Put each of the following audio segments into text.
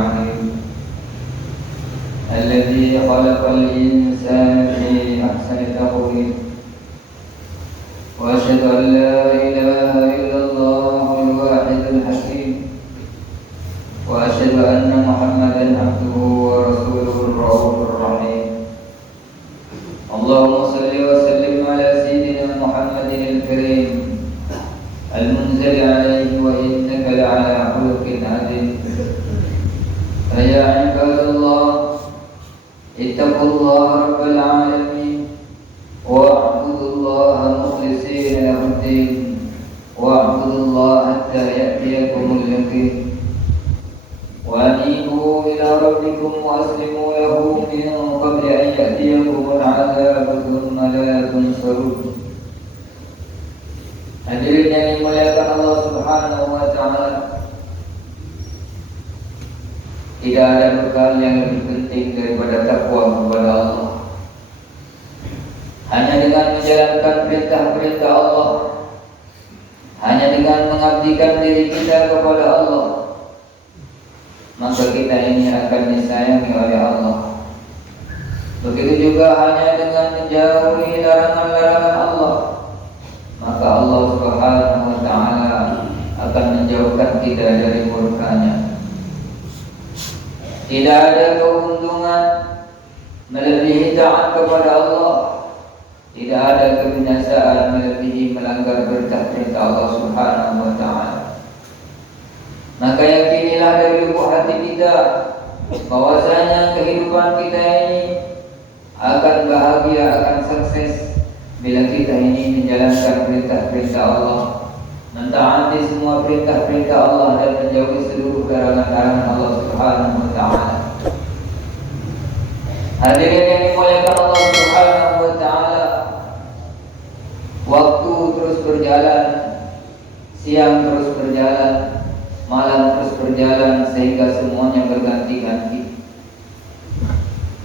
العليم الذي خلق الإنسان في أحسن تقويم وأشهد أن لا إله إلا الله الواحد الحكيم وأشهد أن محمدا عبده ورسوله الرؤوف الرحيم اللهم صل وسلم على سيدنا محمد الكريم المنزل عليه وإنك لعلى خلق عظيم فيا عباد الله اتقوا الله رب العالمين واعبدوا الله مخلصين له الدين واعبدوا الله حتى يأتيكم اليقين وأنيبوا إلى ربكم وأسلموا له من قبل أن يأتيكم العذاب ثم لا تنصرون. Hadirin yang dimuliakan Allah Subhanahu wa taala, tidak ada perkara yang lebih penting daripada takwa kepada Allah. Hanya dengan menjalankan perintah-perintah Allah, hanya dengan mengabdikan diri kita kepada Allah, maka kita ini akan disayangi oleh Allah. Begitu juga hanya dengan menjauhi larangan-larangan Allah, maka Allah Subhanahu wa taala akan menjauhkan kita dari murka-Nya. Tidak ada keuntungan melebihi taat kepada Allah. Tidak ada kebinasaan melebihi melanggar perintah-perintah Allah Subhanahu wa taala. Maka yakinilah dari lubuk hati kita bahwasanya kehidupan kita ini akan bahagia, akan sukses bila kita ini menjalankan perintah-perintah Allah, mentaati semua perintah-perintah Allah dan menjauhi seluruh larangan-larangan Allah Subhanahu wa taala. Hadirin yang dimuliakan Allah Subhanahu wa taala, waktu terus berjalan, siang terus berjalan, malam terus berjalan sehingga semuanya berganti-ganti.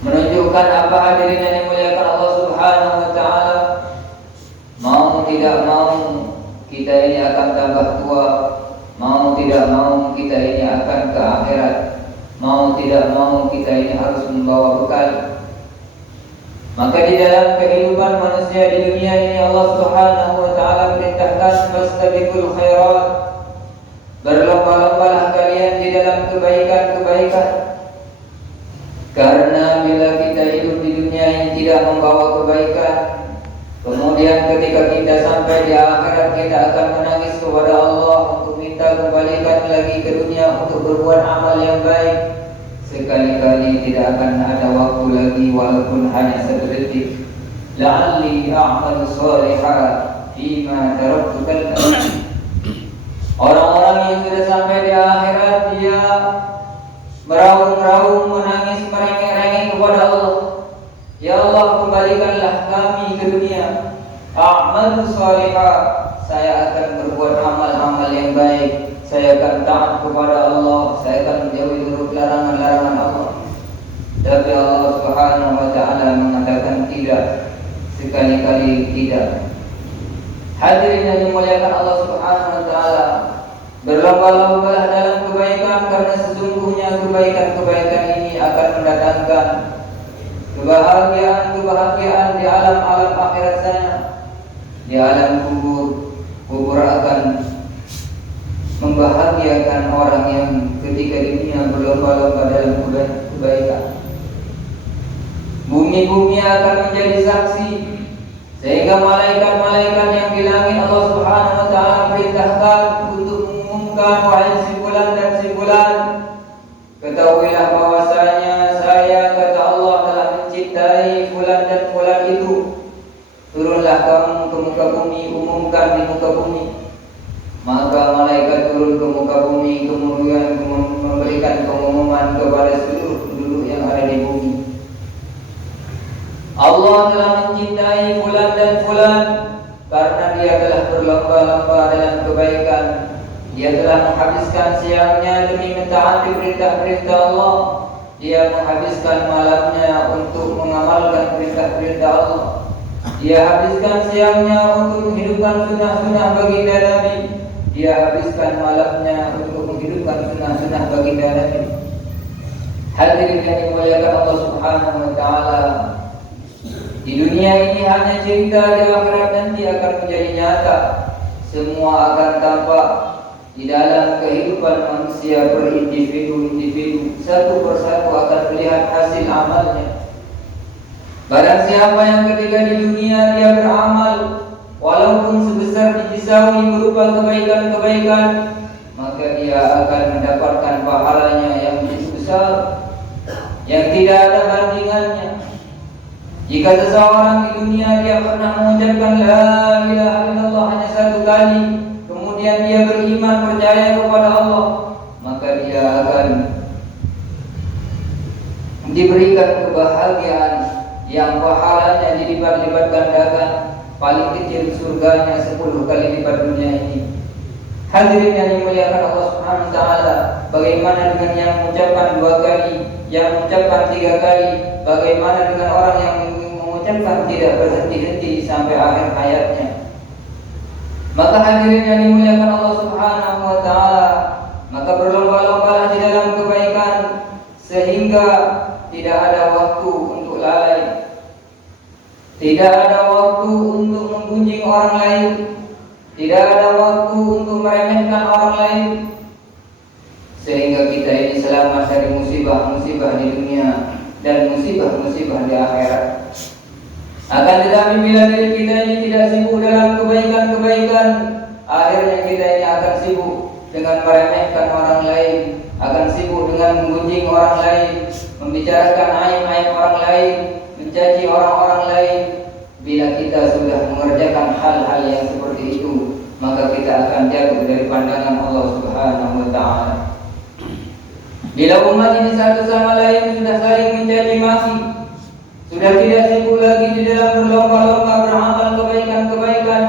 Menunjukkan apa hadirin yang dimuliakan Allah Subhanahu wa taala? Mau tidak mau kita ini akan tambah tua, mau tidak mau kita ini akan ke akhirat, mau tidak mau kita ini harus membawa bekal. Maka di dalam kehidupan manusia di dunia ini Allah Subhanahu wa taala perintahkan fastabiqul khairat. Berlomba-lombalah kalian di dalam kebaikan-kebaikan. Karena bila kita hidup di dunia yang tidak membawa kebaikan, kemudian ketika kita sampai di akhirat kita akan menangis kepada Allah untuk minta kembalikan lagi ke dunia untuk berbuat amal yang baik. Sekali-kali tidak akan ada waktu lagi walaupun hanya satu detik. La'alli a'malu shalihan fima taraktu kalla. Orang-orang yang sudah sampai di akhirat dia meraung-raung, menangis, merengek-rengek kepada Allah. Ya Allah, kembalikanlah kami ke dunia. A'malu shalihan, saya akan berbuat amal-amal yang baik. Saya akan taat kepada Allah. Saya akan menjauhi seluruh larangan-larangan Allah. Tapi Allah Subhanahu wa taala mengatakan tidak. Sekali-kali tidak. Hadirin yang dimuliakan Allah Subhanahu wa taala, berlomba-lombalah dalam kebaikan karena sesungguhnya kebaikan-kebaikan ini akan mendatangkan kebahagiaan di alam-alam akhirat sana. Di alam kubur akan membahagiakan orang yang ketika di dunia berlomba-lomba dalam kebaikan. Bumi-bumi akan menjadi saksi, sehingga malaikat-malaikat yang di langit Allah Subhanahu wa taala perintahkan untuk mengumumkan, wahai si fulan dan si fulan, ketahuilah bahwasanya saya, kata Allah, telah mencintai fulan dan fulan itu. Turunlah kamu ke muka bumi, umumkan di muka bumi. Maka malaikat turun ke muka bumi, kemudian memberikan pengumuman kepada seluruh penduduk yang ada di bumi. Allah telah mencintai fulan dan fulan karena dia telah berlomba-lomba dalam kebaikan. Dia telah menghabiskan siangnya demi mentaati perintah-perintah Allah. Dia menghabiskan malamnya untuk mengamalkan perintah-perintah Allah. Dia habiskan siangnya untuk menghidupkan sunnah-sunnah baginda Nabi. Dia habiskan malamnya untuk menghidupkan sunnah-sunnah baginda Nabi. Hadirin yang dimuliakan Allah Subhanahu wa taala. Di dunia ini hanya cerita, di akhirat nanti akan menjadi nyata. Semua akan tampak di dalam kehidupan manusia berindividu-individu. Satu persatu akan melihat hasil amalnya. Barang siapa yang ketika di dunia dia beramal, walaupun sebesar biji sawi berupa kebaikan-kebaikan, maka dia akan mendapatkan pahalanya yang begitu besar, yang tidak ada bandingannya. Jika seseorang di dunia dia pernah mengucapkan la ilaha illallah hanya satu kali, kemudian dia beriman percaya kepada Allah, maka dia akan diberikan kebahagiaan yang pahalanya dilipat-lipat gandakan, paling kecil surganya 10 kali lipat dunia ini. Hadirin yang dimuliakan Allah Subhanahu wa taala, bagaimana dengan yang mengucapkan 2 kali, yang mengucapkan 3 kali, bagaimana dengan orang yang mengucapkan tidak berhenti-henti sampai akhir hayatnya? Maka hadirin yang dimuliakan Allah Subhanahu wa taala, maka berlomba-lombalah di dalam kebaikan sehingga tidak ada waktu untuk lalai, tidak ada waktu untuk menggunjing orang lain, tidak ada waktu untuk meremehkan orang lain, sehingga kita ini selamat dari musibah-musibah di dunia dan musibah-musibah di akhirat. Akan tetapi bila diri kita ini tidak sibuk dalam kebaikan-kebaikan, akhirnya kita ini akan sibuk dengan meremehkan orang lain, akan sibuk dengan menggunjing orang lain, membicarakan aib-aib orang lain, mencaci orang-orang lain. Bila kita sudah mengerjakan hal-hal yang seperti itu, maka kita akan jatuh dari pandangan Allah Subhanahu wa taala. Bila umat ini satu sama lain sudah saling mencaci maki, sudah tidak sibuk lagi di dalam berlomba-lomba beramal kebaikan-kebaikan,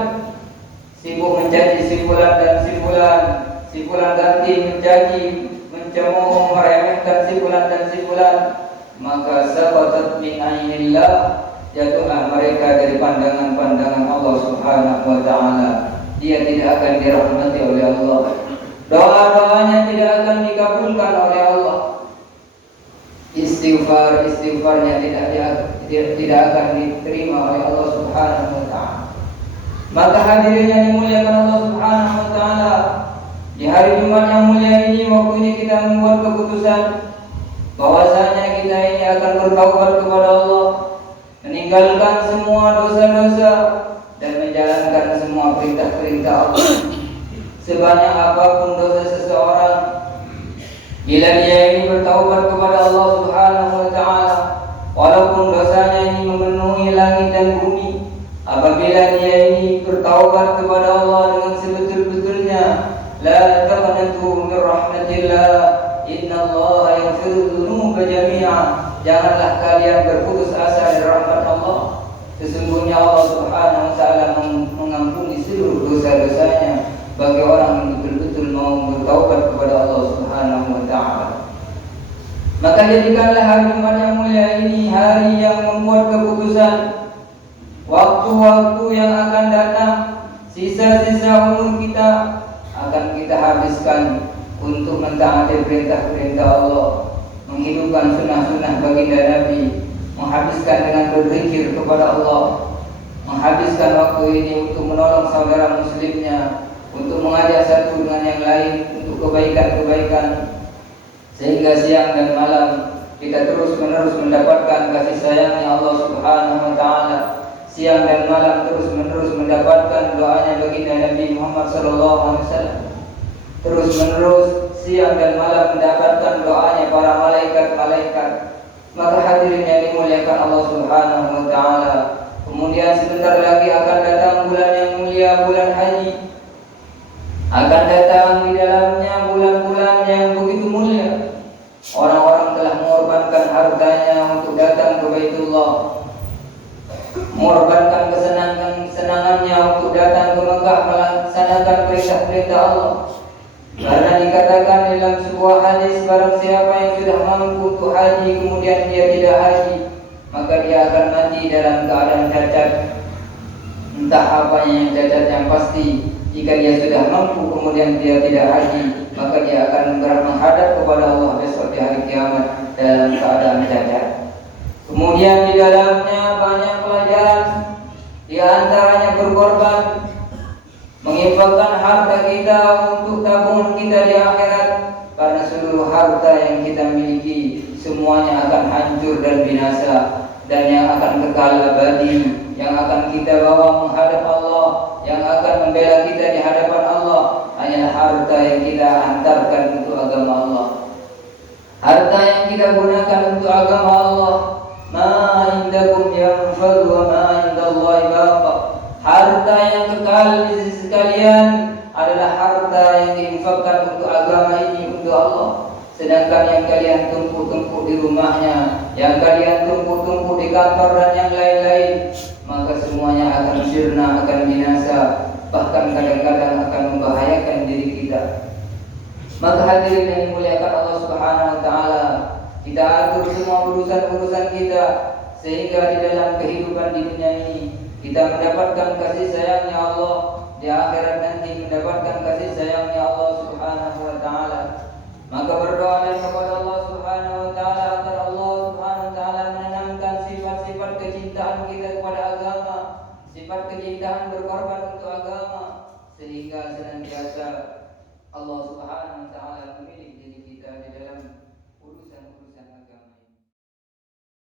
sibuk mencaci sifulan dan sifulan ganti mencaci, mencemooh, meremehkan sifulan dan sifulan, maka saqatat min ainillah, jatuhlah mereka dari pandangan-pandangan Allah Subhanahu wa taala. Dia tidak akan dirahmati oleh Allah. Doa-doanya tidak akan dikabulkan oleh Allah. Istighfarnya tidak akan diterima oleh Allah Subhanahu wa taala. Maka hadirin yang dimuliakan Allah Subhanahu wa taala, di hari Jumat yang mulia ini waktunya kita membuat keputusan bahwasanya kita ini akan bertaubat kepada Allah, meninggalkan semua dosa-dosa dan menjalankan semua perintah-perintah Allah. Sebanyak apapun dosa seseorang, bila dia ini bertaubat kepada Allah Subhanahu wa taala, walaupun dosanya ini memenuhi langit dan bumi, apabila dia ini bertaubat kepada Allah dengan sebetul-betulnya, la taqnatu min rahmatillah, innallaha yaghfiru dzunuba jami'a, janganlah kalian berputus asa dari rahmat Allah. Sesungguhnya Allah Subhanahu wa taala mengampuni seluruh dosa-dosanya bagi orang yang betul-betul mau bertaubat kepada Allah Subhanahu wa taala. Maka jadikanlah hari Jumat yang mulia ini hari yang membuat keputusan. Waktu-waktu yang akan datang, sisa-sisa umur kita akan kita habiskan untuk mentaati perintah-perintah Allah, menghidupkan sunnah-sunnah baginda Nabi, menghabiskan dengan berzikir kepada Allah, menghabiskan waktu ini untuk menolong saudara muslimnya, untuk mengajak satu dengan yang lain untuk kebaikan-kebaikan, sehingga siang dan malam kita terus-menerus mendapatkan kasih sayangnya Allah Subhanahu wa taala. Siang dan malam terus-menerus mendapatkan doanya baginda Nabi Muhammad sallallahu alaihi wasallam. Terus-menerus siang dan malam mendapatkan doanya para malaikat-malaikat. Maka hadirin yang dimuliakan Allah Subhanahu wa taala, kemudian sebentar lagi akan datang bulan yang mulia, bulan haji. Akan datang di dalamnya bulan-bulan yang begitu mulia. Orang-orang telah mengorbankan hartanya untuk datang ke Baitullah, mengorbankan kesenangannya untuk datang ke Mekah melaksanakan perintah-perintah Allah. Karena dikatakan dalam sebuah hadis, barang siapa yang sudah mampu untuk haji kemudian dia tidak haji, maka dia akan mati dalam keadaan cacat. Entah apa yang cacat yang pasti, jika dia sudah mampu kemudian dia tidak haji, maka dia akan menghadap kepada Allah besok di di hari kiamat dalam keadaan cacat. Kemudian di dalamnya banyak pelajaran, di antaranya berkorban, menginfakkan harta kita untuk tabungan kita di akhirat, karena seluruh harta yang kita miliki semuanya akan hancur dan binasa, dan yang akan kekal abadi, yang akan kita bawa menghadap Allah, yang akan membela kita di hadapan Allah hanyalah harta yang kita hantarkan untuk agama Allah, harta yang kita gunakan untuk agama Allah. Ma indakum yanfad wa ma indallahi baq. Harta yang kekal di sisi kalian adalah harta yang diinfakkan untuk agama ini, untuk Allah. Sedangkan yang kalian tumpuk-tumpuk di rumahnya, yang kalian tumpuk-tumpuk di kantor dan yang lain-lain, maka semuanya akan sirna, akan binasa, bahkan kadang-kadang akan membahayakan diri kita. Maka hadirin yang dimuliakan Allah Subhanahu wa taala, kita atur semua urusan-urusan kita sehingga di dalam kehidupan di dunia ini kita mendapatkan kasih sayangnya Allah, di akhirat nanti mendapatkan kasih sayangnya Allah Subhanahu wa taala. Maka berdoalah kepada Allah Subhanahu wa taala agar Allah Subhanahu wa taala menanamkan sifat-sifat kecintaan kita kepada agama, sifat kecintaan berkorban untuk agama, sehingga senantiasa Allah Subhanahu wa taala memilih diri kita di dalam